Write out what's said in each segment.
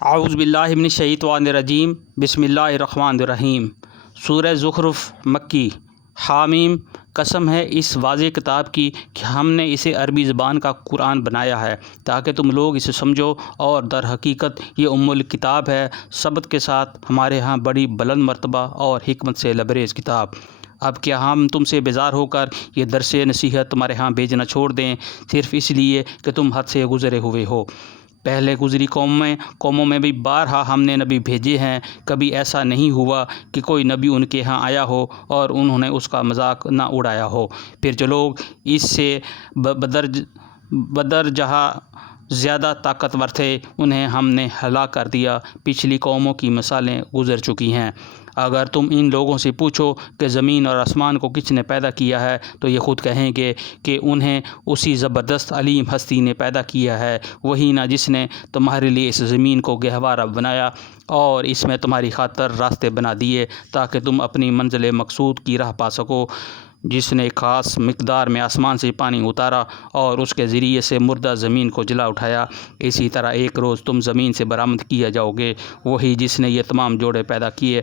اعوذ باللہ من الشیطان الرجیم بسم اللہ الرحمن الرحیم۔ سورہ زخرف مکی۔ حامیم، قسم ہے اس واضح کتاب کی کہ ہم نے اسے عربی زبان کا قرآن بنایا ہے تاکہ تم لوگ اسے سمجھو، اور در حقیقت یہ ام الکتاب ہے، ثبت کے ساتھ ہمارے ہاں بڑی بلند مرتبہ اور حکمت سے لبریز کتاب۔ اب کیا ہم تم سے بیزار ہو کر یہ درس نصیحت تمہارے ہاں بھیجنا چھوڑ دیں، صرف اس لیے کہ تم حد سے گزرے ہوئے ہو؟ پہلے گزری قوموں میں بھی بارہا ہم نے نبی بھیجے ہیں، کبھی ایسا نہیں ہوا کہ کوئی نبی ان کے ہاں آیا ہو اور انہوں نے اس کا مذاق نہ اڑایا ہو۔ پھر جو لوگ اس سے بدرجہ زیادہ طاقتور تھے انہیں ہم نے ہلاک کر دیا۔ پچھلی قوموں کی مثالیں گزر چکی ہیں۔ اگر تم ان لوگوں سے پوچھو کہ زمین اور آسمان کو کس نے پیدا کیا ہے تو یہ خود کہیں گے کہ انہیں اسی زبردست علیم ہستی نے پیدا کیا ہے، وہی نا جس نے تمہارے لیے اس زمین کو گہوارہ بنایا اور اس میں تمہاری خاطر راستے بنا دیے تاکہ تم اپنی منزل مقصود کی راہ پا سکو، جس نے خاص مقدار میں آسمان سے پانی اتارا اور اس کے ذریعے سے مردہ زمین کو جلا اٹھایا۔ اسی طرح ایک روز تم زمین سے برآمد کیا جاؤ گے، وہی جس نے یہ تمام جوڑے پیدا کیے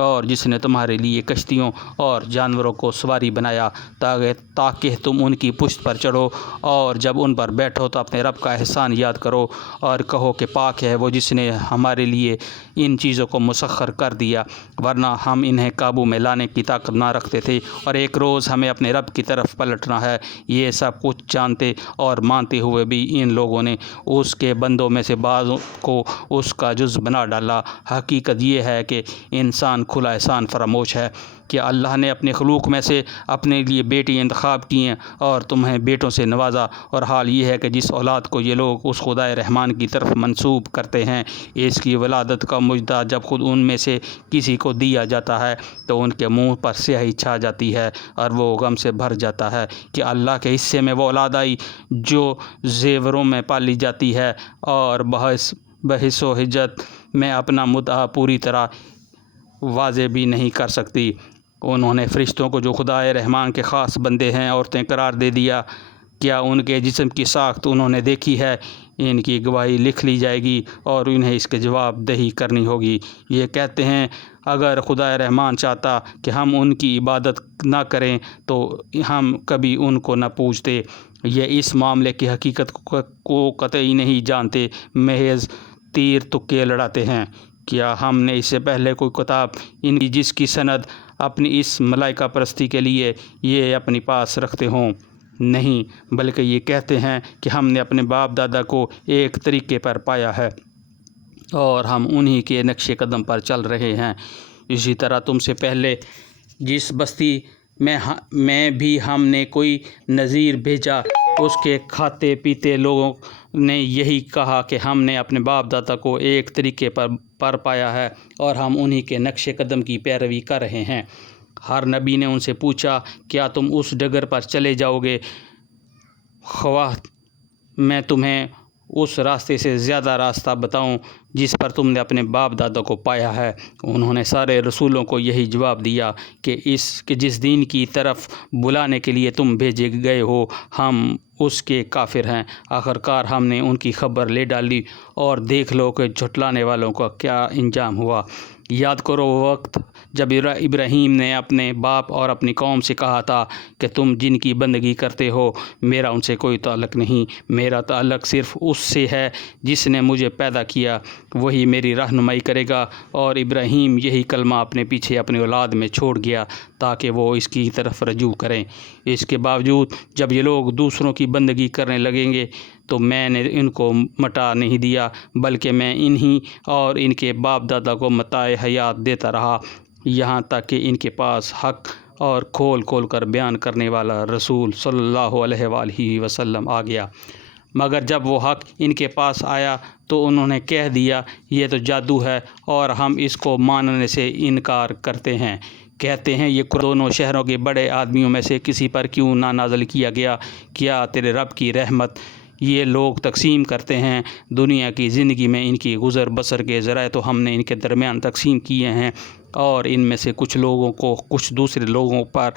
اور جس نے تمہارے لیے کشتیوں اور جانوروں کو سواری بنایا تاکہ تم ان کی پشت پر چڑھو، اور جب ان پر بیٹھو تو اپنے رب کا احسان یاد کرو اور کہو کہ پاک ہے وہ جس نے ہمارے لیے ان چیزوں کو مسخر کر دیا، ورنہ ہم انہیں قابو میں لانے کی طاقت نہ رکھتے تھے، اور ایک روز ہمیں اپنے رب کی طرف پلٹنا ہے۔ یہ سب کچھ جانتے اور مانتے ہوئے بھی ان لوگوں نے اس کے بندوں میں سے بعض کو اس کا جز بنا ڈالا۔ حقیقت یہ ہے کہ انسان کھلا احسان فراموش ہے کہ اللہ نے اپنے خلوق میں سے اپنے لیے بیٹی انتخاب کیے اور تمہیں بیٹوں سے نوازا، اور حال یہ ہے کہ جس اولاد کو یہ لوگ اس خدائے رحمان کی طرف منسوب کرتے ہیں، اس کی ولادت کا مجدہ جب خود ان میں سے کسی کو دیا جاتا ہے تو ان کے منہ پر سیاہی چھا جاتی ہے اور وہ غم سے بھر جاتا ہے کہ اللہ کے حصے میں وہ اولاد آئی جو زیوروں میں پالی جاتی ہے اور بحث و حجت میں اپنا مدعا پوری طرح واضح بھی نہیں کر سکتی۔ انہوں نے فرشتوں کو جو خدائے رحمان کے خاص بندے ہیں عورتیں قرار دے دیا۔ کیا ان کے جسم کی ساخت انہوں نے دیکھی ہے؟ ان کی گواہی لکھ لی جائے گی اور انہیں اس کے جواب دہی کرنی ہوگی۔ یہ کہتے ہیں اگر خدائے رحمان چاہتا کہ ہم ان کی عبادت نہ کریں تو ہم کبھی ان کو نہ پوچھتے۔ یہ اس معاملے کی حقیقت کو قطعی نہیں جانتے، محض تیر تکے لڑاتے ہیں۔ کیا ہم نے اس سے پہلے کوئی کتاب ان کی جس کی سند اپنی اس ملائکہ پرستی کے لیے یہ اپنے پاس رکھتے ہوں؟ نہیں، بلکہ یہ کہتے ہیں کہ ہم نے اپنے باپ دادا کو ایک طریقے پر پایا ہے اور ہم انہی کے نقش قدم پر چل رہے ہیں۔ اسی طرح تم سے پہلے جس بستی میں بھی ہم نے کوئی نذیر بھیجا، اس کے کھاتے پیتے لوگوں نے یہی کہا کہ ہم نے اپنے باپ دادا کو ایک طریقے پر پایا ہے اور ہم انہی کے نقش قدم کی پیروی کر رہے ہیں۔ ہر نبی نے ان سے پوچھا کیا تم اس ڈگر پر چلے جاؤ گے خواہ میں تمہیں اس راستے سے زیادہ راستہ بتاؤں جس پر تم نے اپنے باپ دادا کو پایا ہے؟ انہوں نے سارے رسولوں کو یہی جواب دیا کہ جس دین کی طرف بلانے کے لیے تم بھیجے گئے ہو ہم اس کے کافر ہیں۔ آخرکار ہم نے ان کی خبر لے ڈالی، اور دیکھ لو کہ جھٹلانے والوں کا کیا انجام ہوا۔ یاد کرو وہ وقت جب ابراہیم نے اپنے باپ اور اپنی قوم سے کہا تھا کہ تم جن کی بندگی کرتے ہو میرا ان سے کوئی تعلق نہیں، میرا تعلق صرف اس سے ہے جس نے مجھے پیدا کیا، وہی میری رہنمائی کرے گا۔ اور ابراہیم یہی کلمہ اپنے پیچھے اپنی اولاد میں چھوڑ گیا تاکہ وہ اس کی طرف رجوع کریں۔ اس کے باوجود جب یہ لوگ دوسروں کی بندگی کرنے لگیں گے تو میں نے ان کو مٹا نہیں دیا، بلکہ میں انہی اور ان کے باپ دادا کو متاع حیات دیتا رہا یہاں تک کہ ان کے پاس حق اور کھول کھول کر بیان کرنے والا رسول صلی اللہ علیہ وآلہ وسلم آ گیا، مگر جب وہ حق ان کے پاس آیا تو انہوں نے کہہ دیا یہ تو جادو ہے اور ہم اس کو ماننے سے انکار کرتے ہیں۔ کہتے ہیں یہ دونوں شہروں کے بڑے آدمیوں میں سے کسی پر کیوں نہ نازل کیا گیا؟ کیا تیرے رب کی رحمت یہ لوگ تقسیم کرتے ہیں؟ دنیا کی زندگی میں ان کی گزر بسر کے ذرائع تو ہم نے ان کے درمیان تقسیم کیے ہیں، اور ان میں سے کچھ لوگوں کو کچھ دوسرے لوگوں پر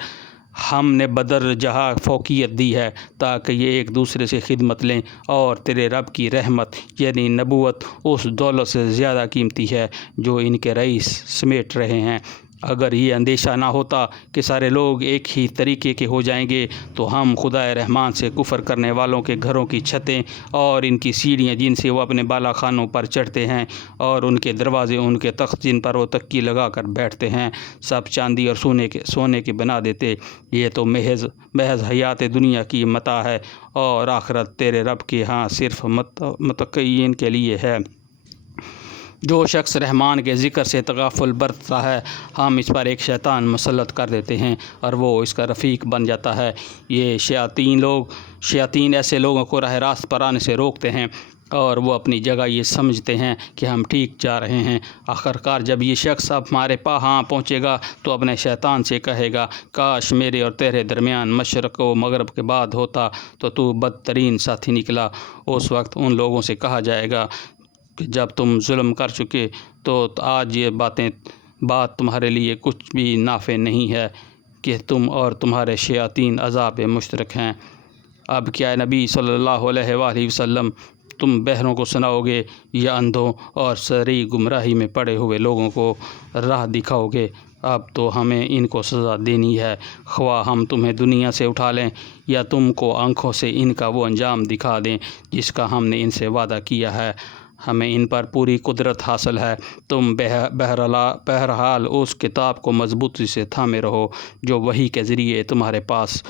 ہم نے بدر جہاں فوقیت دی ہے تاکہ یہ ایک دوسرے سے خدمت لیں، اور تیرے رب کی رحمت یعنی نبوت اس دولت سے زیادہ قیمتی ہے جو ان کے رئیس سمیٹ رہے ہیں۔ اگر یہ اندیشہ نہ ہوتا کہ سارے لوگ ایک ہی طریقے کے ہو جائیں گے تو ہم خدائے رحمان سے کفر کرنے والوں کے گھروں کی چھتیں اور ان کی سیڑھیاں جن سے وہ اپنے بالا خانوں پر چڑھتے ہیں اور ان کے دروازے ان کے تخت جن پر وہ تکی لگا کر بیٹھتے ہیں سب چاندی اور سونے کے بنا دیتے۔ یہ تو محض حیات دنیا کی متاع ہے، اور آخرت تیرے رب کے ہاں صرف متقین کے لیے ہے۔ جو شخص رحمان کے ذکر سے تغافل برتتا ہے ہم اس پر ایک شیطان مسلط کر دیتے ہیں اور وہ اس کا رفیق بن جاتا ہے۔ یہ شیاطین ایسے لوگوں کو راہ راست پر آنے سے روکتے ہیں اور وہ اپنی جگہ یہ سمجھتے ہیں کہ ہم ٹھیک جا رہے ہیں۔ آخرکار جب یہ شخص اب ہمارے ہاں پہنچے گا تو اپنے شیطان سے کہے گا، کاش میرے اور تیرے درمیان مشرق و مغرب کے بعد ہوتا تو بدترین ساتھی نکلا۔ اس وقت ان لوگوں سے کہا جائے گا کہ جب تم ظلم کر چکے تو آج یہ بات تمہارے لیے کچھ بھی نافع نہیں ہے کہ تم اور تمہارے شیاطین عذاب مشترک ہیں۔ اب کیا نبی صلی اللہ علیہ وآلہ وسلم تم بہروں کو سناؤ گے یا اندھوں اور سری گمراہی میں پڑے ہوئے لوگوں کو راہ دکھاؤ گے؟ اب تو ہمیں ان کو سزا دینی ہے، خواہ ہم تمہیں دنیا سے اٹھا لیں یا تم کو آنکھوں سے ان کا وہ انجام دکھا دیں جس کا ہم نے ان سے وعدہ کیا ہے۔ ہمیں ان پر پوری قدرت حاصل ہے۔ تم بہرحال اس کتاب کو مضبوطی سے تھامے رہو جو وحی کے ذریعے تمہارے پاس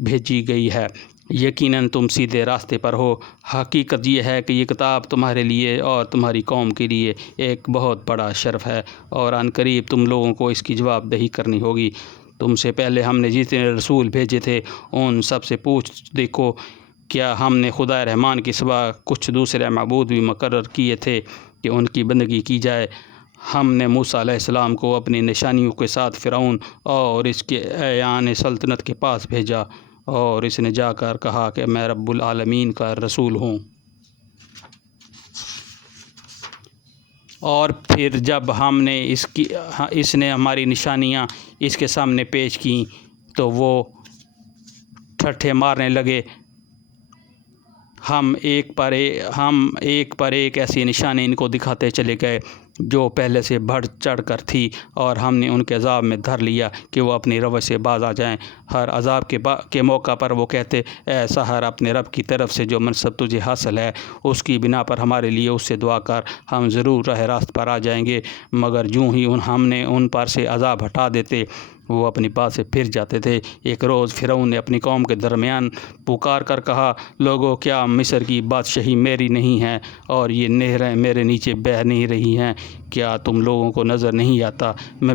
بھیجی گئی ہے۔ یقیناً تم سیدھے راستے پر ہو۔ حقیقت یہ ہے کہ یہ کتاب تمہارے لیے اور تمہاری قوم کے لیے ایک بہت بڑا شرف ہے، اور عن قریب تم لوگوں کو اس کی جواب دہی کرنی ہوگی۔ تم سے پہلے ہم نے جتنے رسول بھیجے تھے ان سب سے پوچھ دیکھو، کیا ہم نے خدا رحمان کے سوا کچھ دوسرے معبود بھی مقرر کیے تھے کہ ان کی بندگی کی جائے؟ ہم نے موسیٰ علیہ السلام کو اپنی نشانیوں کے ساتھ فرعون اور اس کے ایان سلطنت کے پاس بھیجا، اور اس نے جا کر کہا کہ میں رب العالمین کا رسول ہوں۔ اور پھر جب ہم نے اس نے ہماری نشانیاں اس کے سامنے پیش کیں تو وہ ٹھٹھے مارنے لگے۔ ہم ایک پر ایک ایسی نشانی ان کو دکھاتے چلے گئے جو پہلے سے بڑھ چڑھ کر تھی، اور ہم نے ان کے عذاب میں دھر لیا کہ وہ اپنی روش سے باز آ جائیں۔ ہر عذاب کے موقع پر وہ کہتے، اے سحر، اپنے رب کی طرف سے جو منصب تجھے حاصل ہے اس کی بنا پر ہمارے لیے اس سے دعا کر، ہم ضرور راہ راست پر آ جائیں گے۔ مگر جوں ہی ہم نے ان پر سے عذاب ہٹا دیتے وہ اپنی بات سے پھر جاتے تھے۔ ایک روز فرعون نے اپنی قوم کے درمیان پکار کر کہا، لوگوں، کیا مصر کی بادشاہی میری نہیں ہے اور یہ نہریں میرے نیچے بہہ نہیں رہی ہیں؟ کیا تم لوگوں کو نظر نہیں آتا میں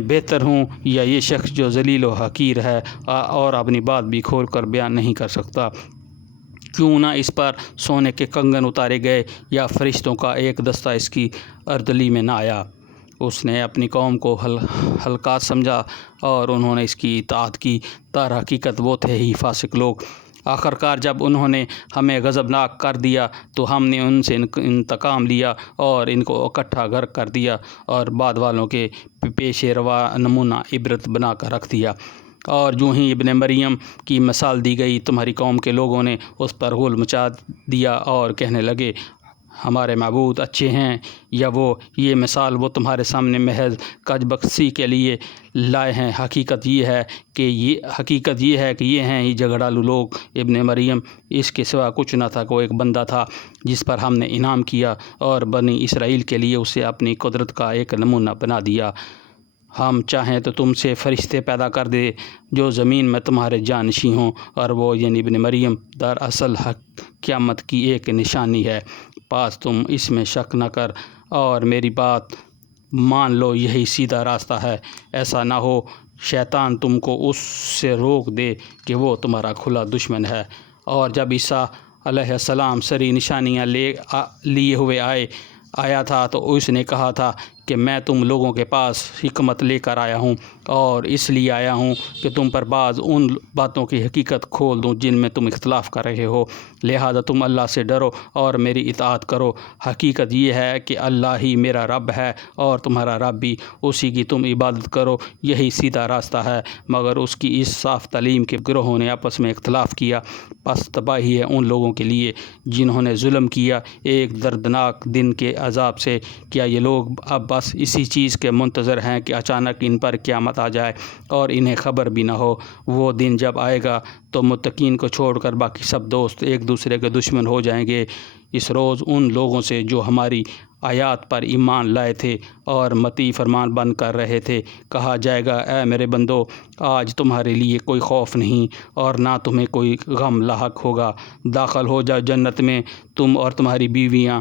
بہتر ہوں یا یہ شخص جو ذلیل و حقیر ہے اور اپنی بات بھی کھول کر بیان نہیں کر سکتا؟ کیوں نہ اس پر سونے کے کنگن اتارے گئے یا فرشتوں کا ایک دستہ اس کی اردلی میں نہ آیا؟ اس نے اپنی قوم کو ہلکات سمجھا اور انہوں نے اس کی اطاعت کی۔ در حقیقت وہ تھے ہی فاسق لوگ۔ آخرکار جب انہوں نے ہمیں غضبناک کر دیا تو ہم نے ان سے انتقام لیا اور ان کو اکٹھا غرق کر دیا اور بعد والوں کے پیش روا نمونہ عبرت بنا کر رکھ دیا۔ اور جو ہی ابن مریم کی مثال دی گئی تمہاری قوم کے لوگوں نے اس پر غول مچا دیا اور کہنے لگے، ہمارے معبود اچھے ہیں یا یہ مثال وہ تمہارے سامنے محض کج بخشی کے لیے لائے ہیں۔ حقیقت یہ ہے کہ یہ ہیں ہی جھگڑالو لوگ۔ ابن مریم اس کے سوا کچھ نہ تھا، وہ ایک بندہ تھا جس پر ہم نے انعام کیا اور بنی اسرائیل کے لیے اسے اپنی قدرت کا ایک نمونہ بنا دیا۔ ہم چاہیں تو تم سے فرشتے پیدا کر دے جو زمین میں تمہارے جانشین ہوں، اور وہ یعنی ابن مریم دراصل قیامت کی ایک نشانی ہے۔ پاس تم اس میں شک نہ کر اور میری بات مان لو، یہی سیدھا راستہ ہے۔ ایسا نہ ہو شیطان تم کو اس سے روک دے کہ وہ تمہارا کھلا دشمن ہے۔ اور جب عیسیٰ علیہ السلام سری نشانیاں لیے ہوئے آیا تھا تو اس نے کہا تھا کہ میں تم لوگوں کے پاس حکمت لے کر آیا ہوں، اور اس لیے آیا ہوں کہ تم پر بعض ان باتوں کی حقیقت کھول دوں جن میں تم اختلاف کر رہے ہو، لہذا تم اللہ سے ڈرو اور میری اطاعت کرو۔ حقیقت یہ ہے کہ اللہ ہی میرا رب ہے اور تمہارا رب بھی، اسی کی تم عبادت کرو، یہی سیدھا راستہ ہے۔ مگر اس کی اس صاف تعلیم کے گروہوں نے آپس میں اختلاف کیا، پس تباہی ہے ان لوگوں کے لیے جنہوں نے ظلم کیا ایک دردناک دن کے عذاب سے۔ کیا یہ لوگ اب بس اسی چیز کے منتظر ہیں کہ اچانک ان پر قیامت آ جائے اور انہیں خبر بھی نہ ہو؟ وہ دن جب آئے گا تو متقین کو چھوڑ کر باقی سب دوست ایک دوسرے کے دشمن ہو جائیں گے۔ اس روز ان لوگوں سے جو ہماری آیات پر ایمان لائے تھے اور مطیع فرمان بن کر رہے تھے کہا جائے گا، اے میرے بندو، آج تمہارے لیے کوئی خوف نہیں اور نہ تمہیں کوئی غم لاحق ہوگا، داخل ہو جاؤ جنت میں، تم اور تمہاری بیویاں،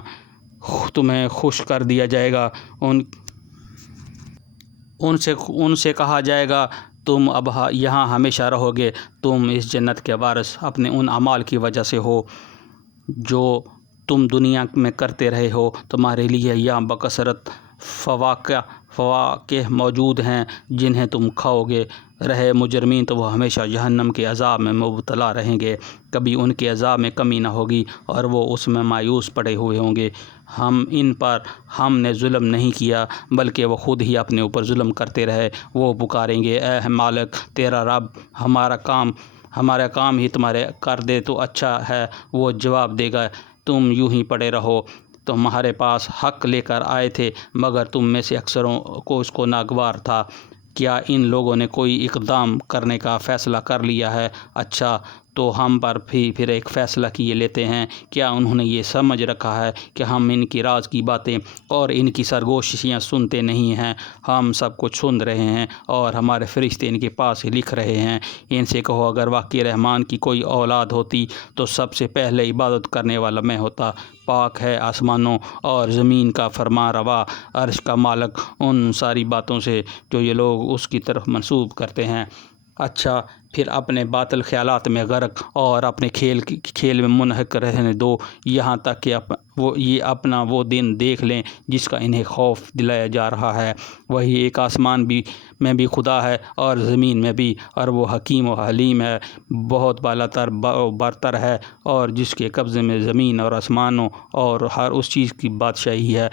تمہیں خوش کر دیا جائے گا۔ ان سے کہا جائے گا، تم اب یہاں ہمیشہ رہو گے، تم اس جنت کے وارث اپنے ان اعمال کی وجہ سے ہو جو تم دنیا میں کرتے رہے ہو۔ تمہارے لیے یہاں بکثرت فواکہ موجود ہیں جنہیں تم کھاؤ گے۔ رہے مجرمین تو وہ ہمیشہ جہنم کے عذاب میں مبتلا رہیں گے، کبھی ان کے عذاب میں کمی نہ ہوگی اور وہ اس میں مایوس پڑے ہوئے ہوں گے۔ ہم نے ظلم نہیں کیا بلکہ وہ خود ہی اپنے اوپر ظلم کرتے رہے۔ وہ پکاریں گے، اے مالک تیرا رب، ہمارا کام ہی تمہارے کر دے تو اچھا ہے۔ وہ جواب دے گا، تم یوں ہی پڑے رہو، تمہارے پاس حق لے کر آئے تھے مگر تم میں سے اکثروں کو اس کو ناگوار تھا۔ کیا ان لوگوں نے کوئی اقدام کرنے کا فیصلہ کر لیا ہے؟ اچھا تو ہم پر پھر ایک فیصلہ کیے لیتے ہیں۔ کیا انہوں نے یہ سمجھ رکھا ہے کہ ہم ان کی راز کی باتیں اور ان کی سرگوشیاں سنتے نہیں ہیں؟ ہم سب کچھ سن رہے ہیں اور ہمارے فرشتے ان کے پاس لکھ رہے ہیں۔ ان سے کہو، اگر واقعی رحمان کی کوئی اولاد ہوتی تو سب سے پہلے عبادت کرنے والا میں ہوتا۔ پاک ہے آسمانوں اور زمین کا فرمان روا، عرش کا مالک ان ساری باتوں سے جو یہ لوگ اس کی طرف منسوب کرتے ہیں۔ اچھا پھر اپنے باطل خیالات میں غرق اور اپنے کھیل میں منہک رہنے دو، یہاں تک کہ یہ اپنا وہ دن دیکھ لیں جس کا انہیں خوف دلایا جا رہا ہے۔ وہی ایک آسمان میں بھی خدا ہے اور زمین میں بھی، اور وہ حکیم و حلیم ہے، بہت بالا تر برتر ہے، اور جس کے قبضے میں زمین اور آسمانوں اور ہر اس چیز کی بادشاہی ہے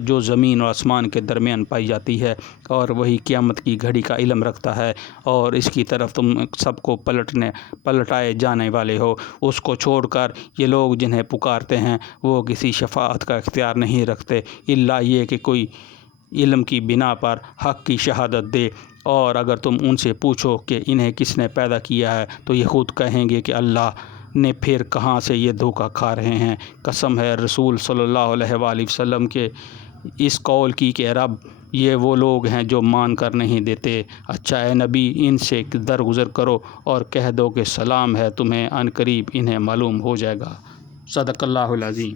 جو زمین اور آسمان کے درمیان پائی جاتی ہے، اور وہی قیامت کی گھڑی کا علم رکھتا ہے اور اس کی طرف تم سب کو پلٹائے جانے والے ہو۔ اس کو چھوڑ کر یہ لوگ جنہیں پکارتے ہیں وہ کسی شفاعت کا اختیار نہیں رکھتے الا یہ کہ کوئی علم کی بنا پر حق کی شہادت دے، اور اگر تم ان سے پوچھو کہ انہیں کس نے پیدا کیا ہے تو یہ خود کہیں گے کہ اللہ نے، پھر کہاں سے یہ دھوکہ کھا رہے ہیں۔ قسم ہے رسول صلی اللہ علیہ وآلہ وسلم کے اس قول کی کہ رب، یہ وہ لوگ ہیں جو مان کر نہیں دیتے۔ اچھا اے نبی، ان سے درگزر کرو اور کہہ دو کہ سلام ہے تمہیں، عن قریب انہیں معلوم ہو جائے گا۔ صدق اللہ العظیم۔